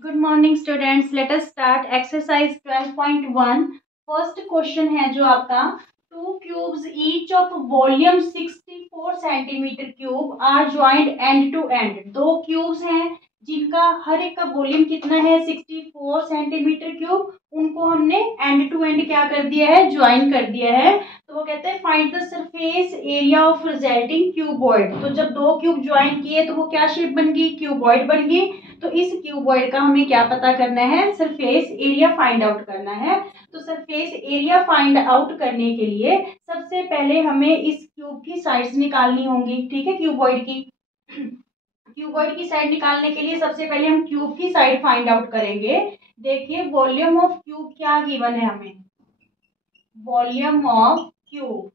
Good morning students, let us start exercise 12.1। First question है जो आपका, two cubes each of volume 64 centimetre cube are joint end to end. दो cubes हैं जिनका हर एक का वॉल्यूम कितना है 64 सेंटीमीटर क्यूब, उनको हमने एंड टू एंड क्या कर दिया है, ज्वाइन कर दिया है। तो वो कहते हैं find the surface area of resulting cuboid. तो जब दो क्यूब ज्वाइन किए तो वो क्या शेप बन गई, क्यूबॉइड बन गई। तो इस क्यूबॉइड का हमें क्या पता करना है, सरफेस एरिया फाइंड आउट करना है। तो सरफेस एरिया फाइंड आउट करने के लिए सबसे पहले हमें इस क्यूब की साइड्स निकालनी होंगी। ठीक है, क्यूबॉइड की साइड निकालने के लिए सबसे पहले हम क्यूब की साइड फाइंड आउट करेंगे। देखिए वॉल्यूम ऑफ क्यूब क्या गिवन है हमें, वॉल्यूम ऑफ क्यूब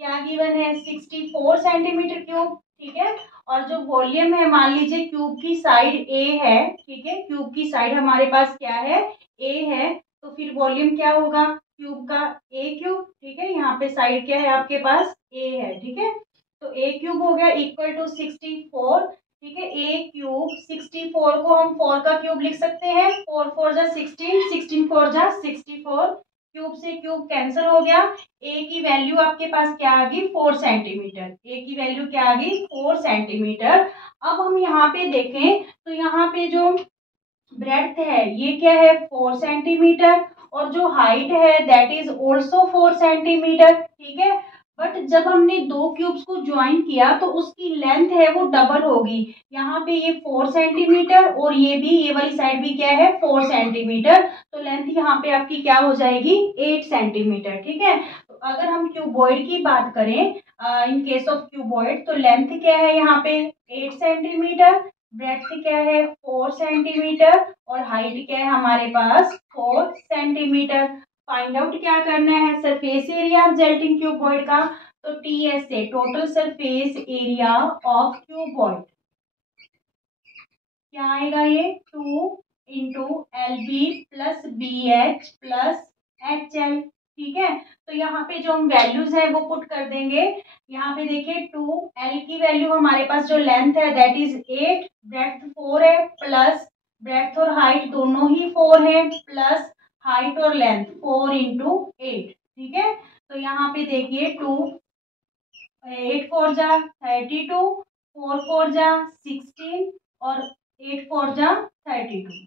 क्या गिवन है 64 सेंटीमीटर क्यूब। ठीक है, और जो वॉल्यूम है मान लीजिए क्यूब की साइड ए है। ठीक है, क्यूब की साइड हमारे पास क्या है, ए है। तो फिर वॉल्यूम क्या होगा क्यूब का, ए क्यूब। ठीक है, यहाँ पे साइड क्या है आपके पास, ए है। ठीक है, तो ए क्यूब हो गया इक्वल टू 64। ठीक है, ए क्यूब 64 को हम 4 का क्यूब लिख सकते हैं, 4 4 जा 16, 16 4 जा 64। क्यूब से क्यूब कैंसिल हो गया। ए की वैल्यू आपके पास क्या आ गई, 4 सेंटीमीटर। ए की वैल्यू क्या आ गई, 4 सेंटीमीटर। अब हम यहाँ पे देखें तो यहाँ पे जो ब्रेड्थ है ये क्या है, 4 सेंटीमीटर, और जो हाइट है दैट इज ऑल्सो 4 सेंटीमीटर। ठीक है, बट जब हमने दो क्यूब्स को ज्वाइन किया तो उसकी लेंथ है वो डबल होगी। यहाँ पे ये 4 सेंटीमीटर और ये भी, ये वाली साइड भी क्या है 4 सेंटीमीटर। तो लेंथ यहाँ पे आपकी क्या हो जाएगी, 8 सेंटीमीटर। ठीक है, तो अगर हम क्यूबॉइड की बात करें, इन केस ऑफ क्यूबॉइड, तो लेंथ क्या है यहाँ पे 8 सेंटीमीटर, ब्रेड्थ क्या है 4 सेंटीमीटर, और हाइट क्या है हमारे पास 4 सेंटीमीटर। फाइंड आउट क्या करना है, सरफेस एरिया रिजल्टिंग क्यूबॉइड का। तो TSA total surface area of cuboid क्या आएगा, ये 2 into LB plus BH plus HL। ठीक है, तो यहाँ पे जो हम वैल्यूज है वो पुट कर देंगे। यहाँ पे देखिए 2L की वैल्यू हमारे पास जो लेंथ है दैट इज 8, ब्रेड्थ 4 है, प्लस ब्रेड्थ और हाइट दोनों ही 4 है, प्लस हाइट और लेंथ 4 इंटू 8। ठीक है, तो यहाँ पे देखिए 2 8 4 जा 32, 4 4 जा 16, और 8 4 जा 32।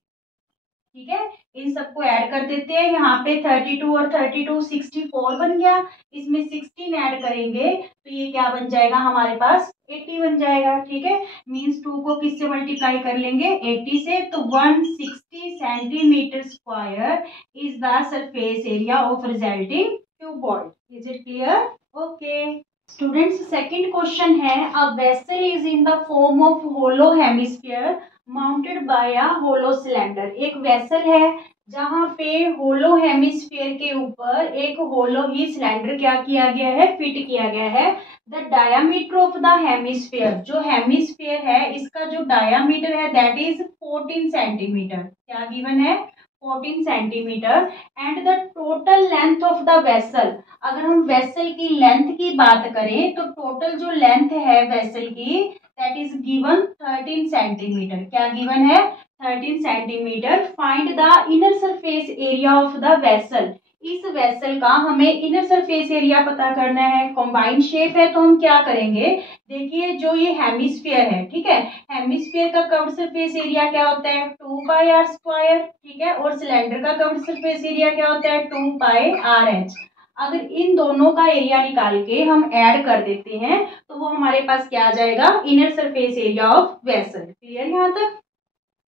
ठीक है, इन सबको ऐड कर देते हैं। यहाँ पे 32 और 32 64 बन गया, इसमें 16 ऐड करेंगे तो ये क्या बन जाएगा हमारे पास 80 बन जाएगा। ठीक है, मीन्स 2 को किससे मल्टीप्लाई कर लेंगे, 80 से। तो 160 centimetre square is the surface area of resulting cuboid. Is it clear? Okay students, second question है, a vessel is in the form of hollow hemisphere mounted by a hollow cylinder. एक vessel है जहां पे होलो hemisphere के ऊपर एक होलो ही cylinder क्या किया गया है, फिट किया गया है। The diameter of the hemisphere, जो हेमिस्फीयर है इसका जो डायामीटर है दैट इज 14 सेंटीमीटर। क्या गिवन है, 14 centimetre. And the total length of the vessel, अगर हम वेसल की लेंथ की बात करें तो टोटल जो लेंथ है वेसल की दैट इज गिवन 13 सेंटीमीटर। क्या गिवन है, 13 centimetre. Find the inner surface area of the vessel. इस वेसल का हमें इनर सरफेस एरिया पता करना है। कॉम्बाइंड शेप है तो हम क्या करेंगे, देखिए जो ये हेमिस्फीयर है, ठीक है, हेमिस्फीयर का कर्व्ड सरफेस एरिया क्या होता है 2πr²। ठीक है, और सिलेंडर का कर्व्ड सरफेस एरिया क्या होता है 2πrh। अगर इन दोनों का एरिया निकाल के हम ऐड कर देते हैं तो वो हमारे पास क्या आ जाएगा, inner surface area of vessel. Clear यहाँ तक?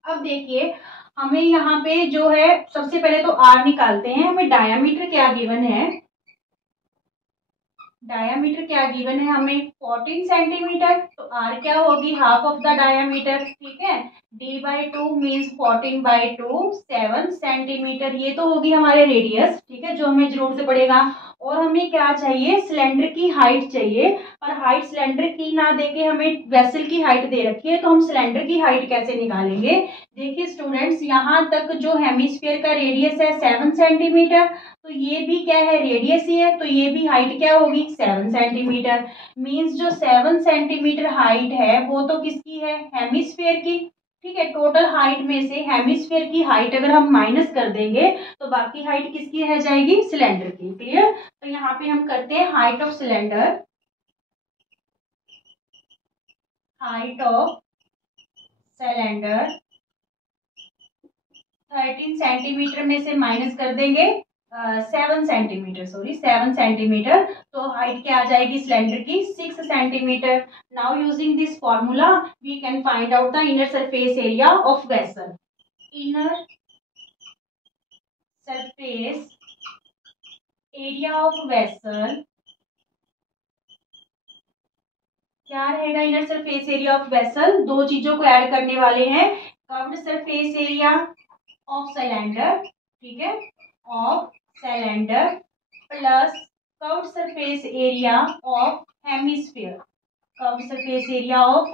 अब देखिए हमें यहाँ पे जो है सबसे पहले तो आर निकालते हैं। हमें डायामीटर क्या गिवन है, डायामीटर क्या गिवन है हमें 14 सेंटीमीटर। तो आर क्या होगी, हाफ ऑफ द डायामीटर। ठीक है, d/2 मीन्स 14/2 7 सेंटीमीटर। ये तो होगी हमारे रेडियस। ठीक है, जो हमें जरूरत पड़ेगा। और हमें क्या चाहिए, सिलेंडर की हाइट चाहिए। और हाइट सिलेंडर की ना देके हमें वेसल की हाइट दे रखी है, तो हम सिलेंडर की हाइट कैसे निकालेंगे। देखिए स्टूडेंट्स, यहाँ तक जो हेमिस्फीयर का रेडियस है 7 सेंटीमीटर, तो ये भी क्या है, रेडियस ही है, तो ये भी हाइट क्या होगी 7 सेंटीमीटर। मीन्स जो 7 सेंटीमीटर हाइट है वो तो किसकी है, हेमिस्फीयर की। ठीक है। टोटल हाइट में से हेमिस्फीयर की हाइट अगर हम माइनस कर देंगे तो बाकी हाइट किसकी रह जाएगी, सिलेंडर की। क्लियर। तो यहाँ पे हम करते हैं height of cylinder, height of cylinder 13 centimetre में से माइनस कर देंगे 7 सेंटीमीटर, सॉरी 7 सेंटीमीटर, तो हाइट क्या आ जाएगी सिलेंडर की, 6 centimetre. Now using this formula we can find out the inner surface area of vessel. Inner surface area of vessel क्या रहेगा, inner surface area of vessel, दो चीजों को ऐड करने वाले हैं, curved surface area of cylinder, ठीक है, of cylinder plus curved surface area of hemisphere, curved surface area of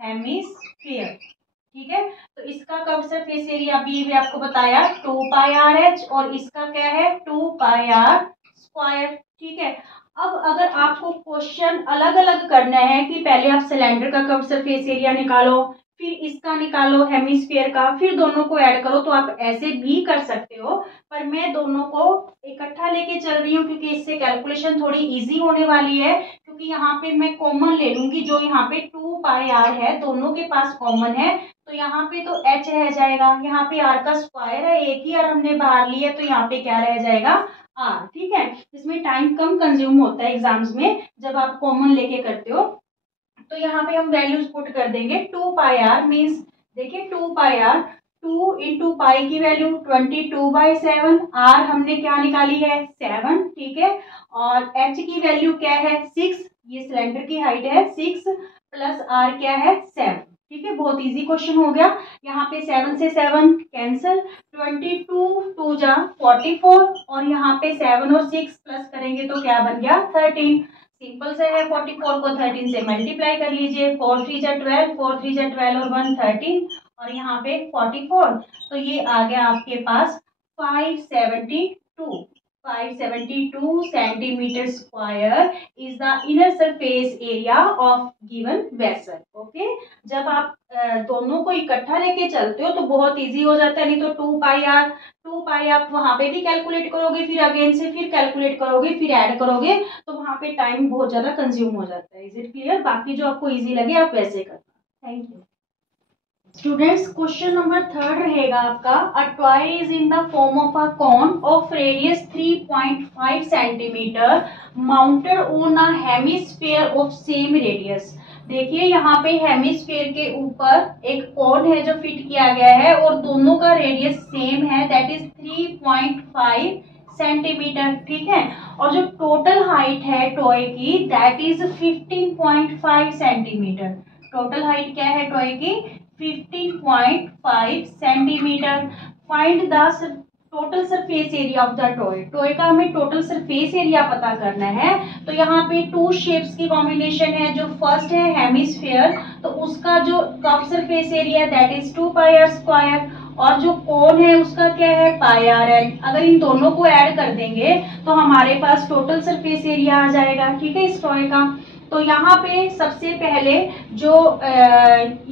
hemisphere, ठीक है। तो इसका कर्व्ड सरफेस एरिया भी आपको बताया 2πr(h) और इसका क्या है 2πr², ठीक है। अब अगर आपको क्वेश्चन अलग अलग करना है कि पहले आप सिलेंडर का कर्व्ड सरफेस एरिया निकालो, फिर इसका निकालो हेमिस्फीयर का, फिर दोनों को ऐड करो, तो आप ऐसे भी कर सकते हो, पर मैं दोनों को इकट्ठा लेके चल रही हूँ क्योंकि इससे कैलकुलेशन थोड़ी इजी होने वाली है। क्योंकि यहाँ पे मैं कॉमन ले लूंगी, जो यहाँ पे 2πr है दोनों के पास कॉमन है, तो यहाँ पे तो h रह जाएगा, यहाँ पे r का स्क्वायर है, एक ही r हमने बाहर लिया, तो यहाँ पे क्या रह जाएगा r, ठीक है। इसमें टाइम कम कंज्यूम होता है एग्जाम्स में जब आप कॉमन लेके करते हो। तो यहाँ पे हम वैल्यूज पुट कर देंगे 2πr मीन्स, देखिए 2πr 2 इंटू पाई की वैल्यू 22/7, r हमने क्या निकाली है 7, ठीक है, और h की वैल्यू क्या है 6, ये सिलेंडर की हाइट है 6 प्लस r क्या है 7, ठीक है। बहुत इजी क्वेश्चन हो गया। यहाँ पे 7 से 7 कैंसिल, 22 2 जा 44, और यहाँ पे 7 और 6 प्लस करेंगे तो क्या बन गया 13। सिंपल से है, 44 को 13 से मल्टीप्लाई कर लीजिए, 4 3 जा 12, 4 3 जा 12 और 1 13, और यहाँ पे 44, तो ये आ गया आपके पास 572 centimetre square is the inner surface area of given vessel. Okay, जब आप दोनों को इकट्ठा लेके चलते हो तो बहुत इजी हो जाता है, नहीं तो 2π आप वहां पे भी कैलकुलेट करोगे, फिर अगेन से फिर कैलकुलेट करोगे, फिर ऐड करोगे, तो वहां पे टाइम बहुत ज्यादा कंज्यूम हो जाता है। Is it clear? बाकी जो आपको इजी लगे आप वैसे करना। Thank you students. Question number 3 रहेगा आपका, a toy is in the form of a cone of radius 3.5 centimetre mounted on a hemisphere of same radius. देखिए यहाँ पे हेमिस्फीयर के ऊपर एक कॉन है जो फिट किया गया है और दोनों का रेडियस सेम है, दैट इज 3.5 सेंटीमीटर, ठीक है। और जो टोटल हाइट है टॉय की that is 15.5 centimetre. Total height क्या है टॉय की 15.5 centimetre. Find the total surface area of the toy. Toy का हमें टोटल सरफेस एरिया पता करना है, तो यहाँ पे टू शेप्स की कॉम्बिनेशन है। जो फर्स्ट है हेमिस्फीयर, तो उसका जो curve surface area that is 2πr², और जो कोन है उसका क्या है πrl। अगर इन दोनों को ऐड कर देंगे तो हमारे पास टोटल सरफेस एरिया आ जाएगा, ठीक है, इस टॉय का। तो यहाँ पे सबसे पहले जो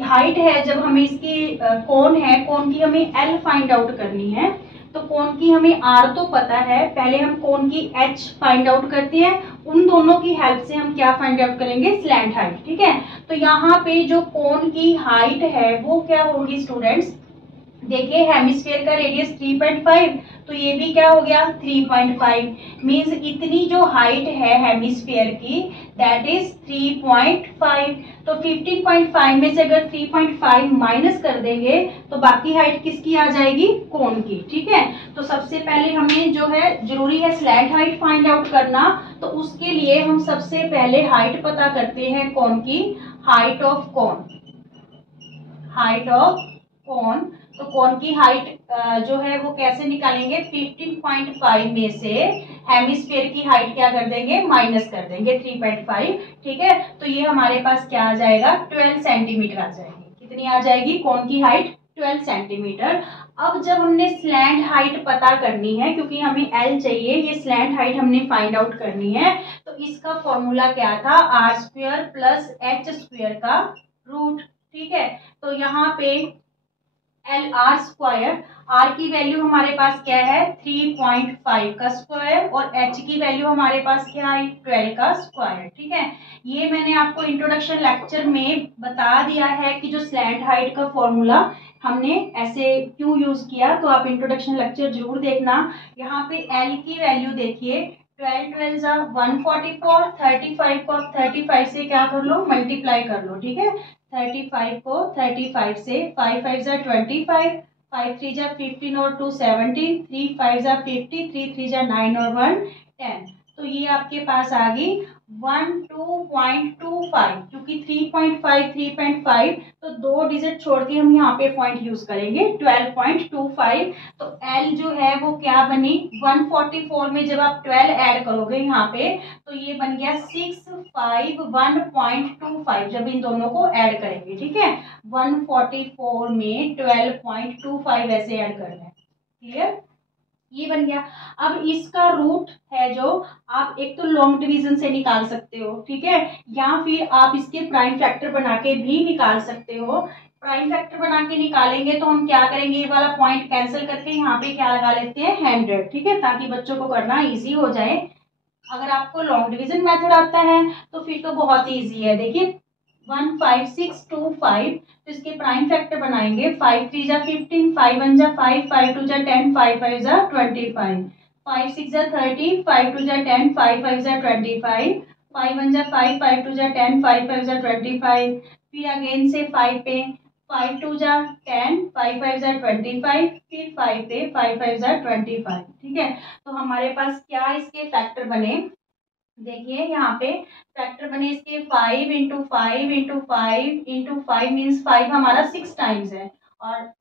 हाइट है, जब हमें इसकी कोन है, कोन की हमें एल फाइंड आउट करनी है, तो कोन की हमें आर तो पता है, पहले हम कोन की एच फाइंड आउट करते हैं, उन दोनों की हेल्प से हम क्या फाइंड आउट करेंगे स्लैंट हाइट, ठीक है। तो यहाँ पे जो कोन की हाइट है वो क्या होगी स्टूडेंट्स, देखिए हेमिस्फीयर का रेडियस 3.5, तो ये भी क्या हो गया 3.5, मींस इतनी जो हाइट है हेमिस्फीयर की दैट इज 3.5। तो 15.5 में से अगर 3.5 माइनस कर देंगे तो बाकी हाइट किसकी आ जाएगी कोन की, ठीक है। तो सबसे पहले हमें जो है जरूरी है स्लैंट हाइट फाइंड आउट करना, तो उसके लिए हम सबसे पहले हाइट पता करते हैं कोन की, height of cone, height of cone. तो कोन की हाइट जो है वो कैसे निकालेंगे, 15.5 में से हेमिस्फीयर की हाइट क्या कर देंगे माइनस कर देंगे 3.5, ठीक है। तो ये हमारे पास क्या आ जाएगा 12 सेंटीमीटर आ जाएगी। कितनी आ जाएगी कोन की हाइट 12 सेंटीमीटर। अब जब हमने स्लैंट हाइट पता करनी है, क्योंकि हमें एल चाहिए, ये स्लैंट हाइट हमने फाइंड आउट करनी है, तो इसका फॉर्मूला क्या था r² + h² का रूट, ठीक है। तो यहाँ पे एल आर स्क्वायर, आर की वैल्यू हमारे पास क्या है 3.5 का स्क्वायर और एच की वैल्यू हमारे पास क्या है 12 का स्क्वायर। ठीक है, ये मैंने आपको इंट्रोडक्शन लेक्चर में बता दिया है कि जो स्लैंट हाइट का फॉर्मूला हमने ऐसे क्यों यूज किया, तो आप इंट्रोडक्शन लेक्चर जरूर देखना। यहाँ पे एल की वैल्यू देखिए 12 12 जा 144, 35 को 35 से क्या कर लो मल्टीप्लाई कर लो। ठीक है, 35 को 35 से 5 5 जा 25, 5 3 जा 15 और 2 17, 3 5 जा 50, 3 3 जा 9 और 1 10। तो ये आपके पास आ गई 12.25, क्योंकि 3.5 3.5 तो 2 डिजिट छोड़ के हम यहाँ पे पॉइंट यूज करेंगे 12.25। तो एल जो है वो क्या बनी 144 में जब आप 12 ऐड करोगे यहाँ पे तो ये बन गया 651.25 जब इन दोनों को ऐड करेंगे। ठीक है, 144 में 12.25 ऐसे ऐड करना है। क्लियर, ये बन गया। अब इसका रूट है जो आप एक तो लॉन्ग डिवीजन से निकाल सकते हो, ठीक है, या फिर आप इसके प्राइम फैक्टर बना के भी निकाल सकते हो। प्राइम फैक्टर बना के निकालेंगे तो हम क्या करेंगे, ये वाला पॉइंट कैंसिल करके यहाँ पे क्या लगा लेते हैं 100। ठीक है, ताकि बच्चों को करना इजी हो जाए। अगर आपको लॉन्ग डिवीजन मेथड आता है तो फिर तो बहुत ईजी है। देखिए 15625, तो इसके प्राइम फैक्टर बनाएंगे 5 3 जा 15, 5 1 जा 5, 5 2 जा 10, 5 5 जा 25, 5 6 जा 30, 5 2 जा 10, 5 5 जा 25, 5 1 जा 5, 5 2 जा 10, 5 5 जा 25, फिर अगेन से 5 पे 5 2 जा 10, 5 5 जा 25, फिर 5 पे 5 5 जा 25। ठीक है, तो हमारे पास क्या इसके फैक्टर बने, देखिए यहाँ पे फैक्टर बने इसके 5 इंटू 5 इंटू 5 इंटू 5 मीन्स 5 हमारा 6 टाइम्स है, और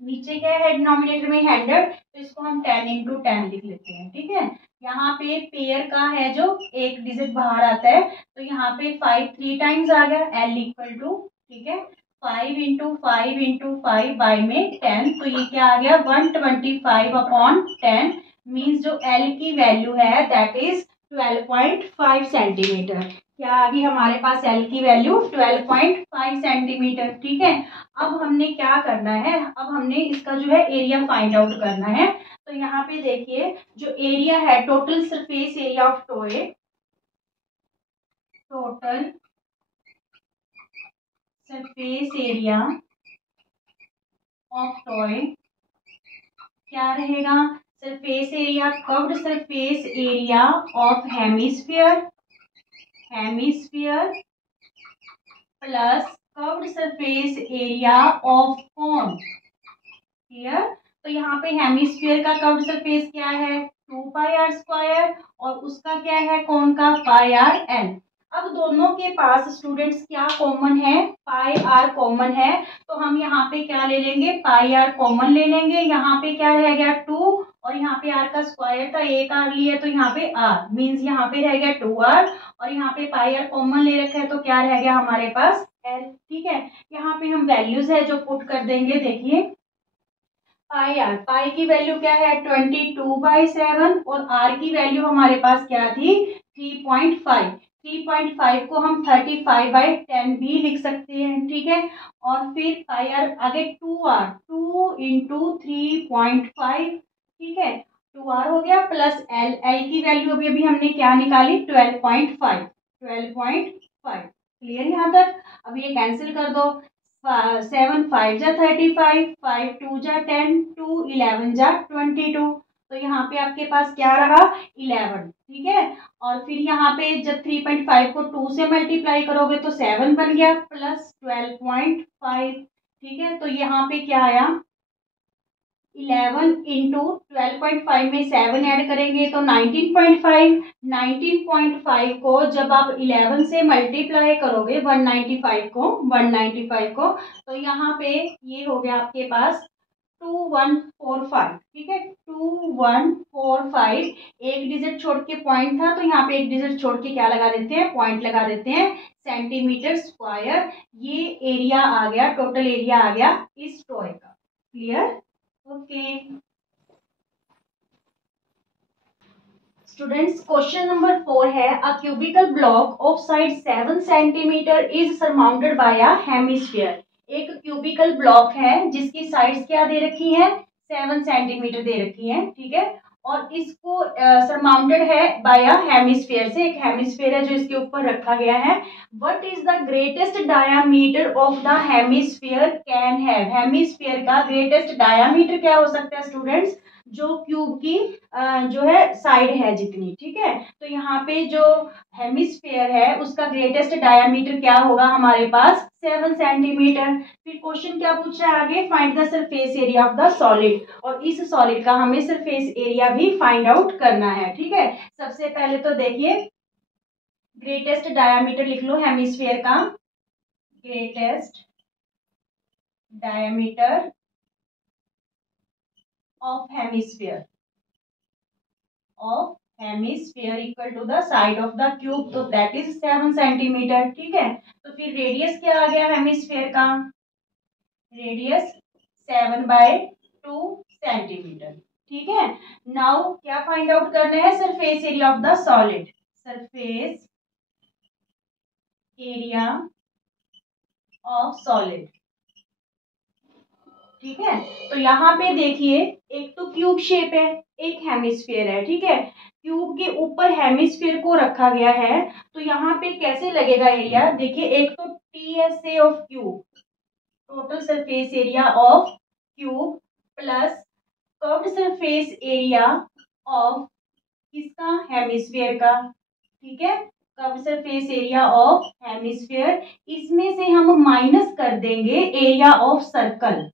नीचे क्या है डिनोमिनेटर में 100, तो इसको हम 10 इंटू 10 लिख लेते हैं। ठीक है, यहाँ पे पेयर का है जो एक डिजिट बाहर आता है, तो यहाँ पे 5 3 टाइम्स आ गया, एल इक्वल टू, ठीक है, 5 इंटू 5 इंटू 5 बाई में 10, तो ये क्या आ गया 125/10 मीन्स जो एल की वैल्यू है दैट इज 12.5 सेंटीमीटर। क्या आ गई हमारे पास एल की वैल्यू 12.5 सेंटीमीटर। ठीक है, अब हमने क्या करना है, अब हमने इसका जो है एरिया फाइंड आउट करना है। तो यहाँ पे देखिए जो एरिया है total surface area of toy, total surface area of toy क्या रहेगा, surface area curved surface area of hemisphere, hemisphere plus curved surface area of cone. Clear, तो यहाँ पे हेमिस्फीयर का कर्व्ड सरफेस क्या है 2πr² और उसका क्या है कोन का πrl। अब दोनों के पास स्टूडेंट्स क्या कॉमन है, पाई आर कॉमन है, तो हम यहाँ पे क्या ले लेंगे पाई आर कॉमन ले लेंगे। यहाँ पे क्या रह गया 2 और यहाँ पे आर का स्क्वायर था, एक आर लिया तो यहाँ पे आर मीन्स यहाँ पे रह गया 2r और यहाँ पे पाई आर कॉमन ले रखा है तो क्या रह गया हमारे पास l। ठीक है, यहाँ पे हम वैल्यूज है जो पुट कर देंगे। देखिए पाई आर, पाई की वैल्यू क्या है 22/7 और आर की वैल्यू हमारे पास क्या थी 3.5। 3.5 को हम 35/10 भी लिख सकते हैं। ठीक है, और फिर पाई आर आगे 2r, 2 इंटू 3.5, ठीक है 2r हो गया प्लस एल, एल की वैल्यू अभी अभी हमने क्या निकाली 12.5, 12.5। क्लियर यहाँ तक, अब ये कैंसिल कर दो, 7 5 जा 35, 5 2 जा 10, 2 11 जा 22, तो यहाँ पे आपके पास क्या रहा 11। ठीक है, और फिर यहाँ पे जब 3.5 को 2 से मल्टीप्लाई करोगे तो 7 बन गया प्लस 12.5। ठीक है, तो यहाँ पे क्या आया 11 इंटू 12.5 में 7 ऐड करेंगे तो 19.5। 19.5 को जब आप 11 से मल्टीप्लाई करोगे 195 को तो यहाँ पे ये हो गया आपके पास 2145। ठीक है, 2145, एक डिजिट छोड़ के पॉइंट था तो यहाँ पे एक डिजिट छोड़ के क्या लगा देते हैं पॉइंट लगा देते हैं सेंटीमीटर स्क्वायर। ये एरिया आ गया, टोटल एरिया आ गया इस टॉय का। Clear, okay students, question number 4 है a cubical block of side 7 centimetre is surmounted by a hemisphere. एक क्यूबिकल ब्लॉक है जिसकी साइड्स क्या दे रखी है, 7 सेंटीमीटर दे रखी है, ठीक है। और इसको सरमाउंटेड है बाय अ हेमिस्फीयर से, एक हेमिस्फीयर है जो इसके ऊपर रखा गया है। What is the greatest diameter of the hemisphere can have, hemisphere का ग्रेटेस्ट डायामीटर क्या हो सकता है स्टूडेंट्स, जो क्यूब की जो है साइड है जितनी, ठीक है। तो यहाँ पे जो हेमिस्फीयर है उसका ग्रेटेस्ट डायामीटर क्या होगा हमारे पास, 7 सेंटीमीटर। फिर क्वेश्चन क्या पूछ रहा है आगे, find the surface area of the solid, और इस सॉलिड का हमें सरफेस एरिया भी फाइंड आउट करना है, ठीक है। सबसे पहले तो देखिए ग्रेटेस्ट डायामीटर लिख लो हेमिस्फीयर का, greatest diameter of hemisphere equal to the side of the cube, तो दैट इज 7 सेंटीमीटर, ठीक है। तो फिर रेडियस क्या आ गया हेमिस्फीयर का, रेडियस 7/2 सेंटीमीटर, ठीक है। नाउ क्या फाइंड आउट करना है, surface area of the solid, surface area of solid, ठीक है। तो यहाँ पे देखिए एक तो क्यूब शेप है, एक हेमिस्फीयर है, ठीक है। क्यूब के ऊपर हेमिस्फीयर को रखा गया है, तो यहाँ पे कैसे लगेगा एरिया, देखिए एक तो TSA of cube, total surface area of cube, plus curved surface area of किसका, हेमिस्फीयर का, ठीक है। Curved surface area of hemisphere, इसमें से हम माइनस कर देंगे area of circle,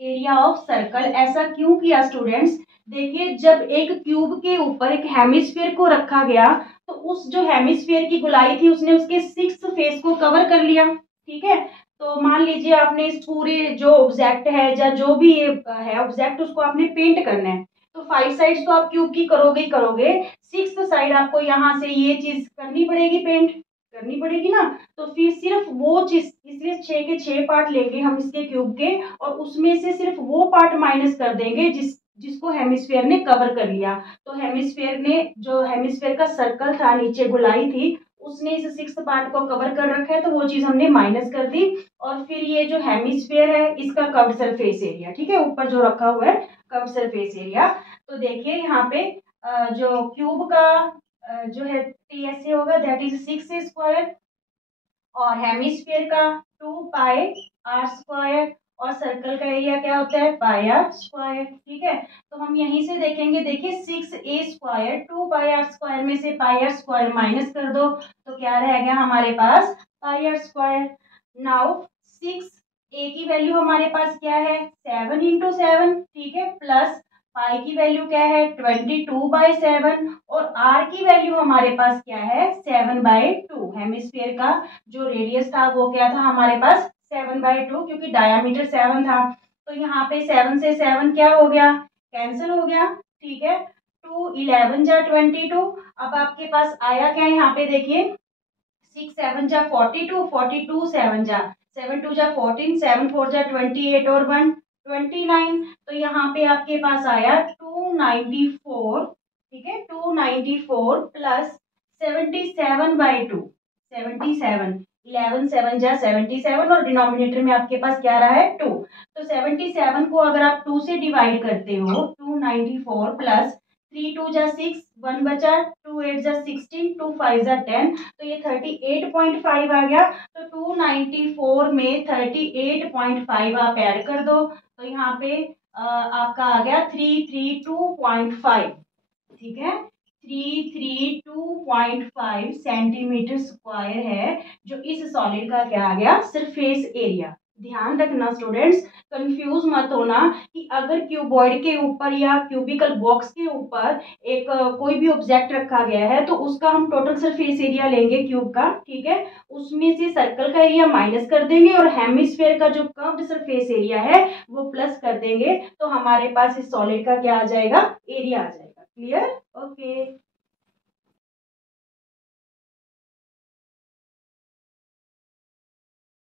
area of circle. ऐसा क्यों किया स्टूडेंट्स, देखिए जब एक क्यूब के ऊपर एक हेमिस्फीयर को रखा गया तो उस जो हेमिस्फीयर की गोलाई थी उसने उसके 6 फेस को कवर कर लिया, ठीक है। तो मान लीजिए आपने इस पूरे जो ऑब्जेक्ट है या जो भी है ऑब्जेक्ट उसको आपने पेंट करना है, तो 5 साइड्स तो आप क्यूब की करोगे ही करोगे, 6th साइड आपको यहाँ से ये चीज करनी पड़ेगी, पेंट करनी पड़ेगी ना। तो फिर सिर्फ वो चीज, इसलिए 6 के 6 पार्ट लेंगे हम इसके क्यूब के, और उसमें से सिर्फ वो पार्ट माइनस कर देंगे जिसको हेमिस्फीयर ने कवर कर लिया। तो हेमिस्फीयर ने, जो हेमिस्फीयर का सर्कल था नीचे गोलाई थी, उसने इस 6th पार्ट को कवर कर रखा है, तो वो चीज हमने माइनस कर दी। और फिर ये जो हेमिस्फीयर है इसका कर्व्ड सरफेस एरिया, ठीक है, ऊपर जो रखा हुआ है कर्व्ड सरफेस एरिया। तो देखिए यहाँ पे जो क्यूब का जो है TSA होगा दैट इज 6 स्क्वायर, और हेमिस्फीयर का 2πr², और सर्कल का एरिया क्या होता है πr², ठीक है। तो हम यहीं से देखेंगे, देखिए 6a² 2πr² में से πr² माइनस कर दो तो क्या रहेगा हमारे पास πr²। नाउ 6a की वैल्यू हमारे पास क्या है 7 × 7, ठीक है, प्लस पाई की वैल्यू क्या है 22/7, और r की वैल्यू हमारे पास क्या है 7/2। हेमिस्फीयर का जो रेडियस था वो क्या था हमारे पास 7/2, क्योंकि डायामीटर 7 था। तो यहाँ पे 7 से 7 क्या हो गया, कैंसिल हो गया, ठीक है। 2 11 जा 22, अब आपके पास आया क्या, यहाँ पे देखिए 6 7 जा 42, 42 7 जा 7 2 जा 14, 7 4 जा 28 और 1 29। तो यहाँ पे आपके पास आया 294, ठीक है, 294 प्लस 77/2, 77, 11 7 जा 77, और डिनोमिनेटर में आपके पास क्या रहा है 2। तो 77 को अगर आप 2 से डिवाइड करते हो, 294 प्लस 3 2 जा 6, 1 बचा, 2 8 जा 16, 2 5 जा 10, तो ये 38.5 आ गया। तो 294 में 38.5 आप ऐड कर दो, तो यहाँ पे आपका आ गया 332.5, ठीक है, 332.5 सेंटीमीटर स्क्वायर है जो इस सॉलिड का क्या आ गया सरफेस एरिया। ध्यान रखना स्टूडेंट्स, कंफ्यूज मत होना कि अगर क्यूबॉइड के ऊपर या क्यूबिकल बॉक्स के ऊपर एक कोई भी ऑब्जेक्ट रखा गया है तो उसका हम टोटल सरफेस एरिया लेंगे क्यूब का, ठीक है, उसमें से सर्कल का एरिया माइनस कर देंगे और हेमिस्फीयर का जो कर्व्ड सरफेस एरिया है वो प्लस कर देंगे, तो हमारे पास इस सॉलिड का क्या आ जाएगा एरिया आ जाएगा। Clear, okay.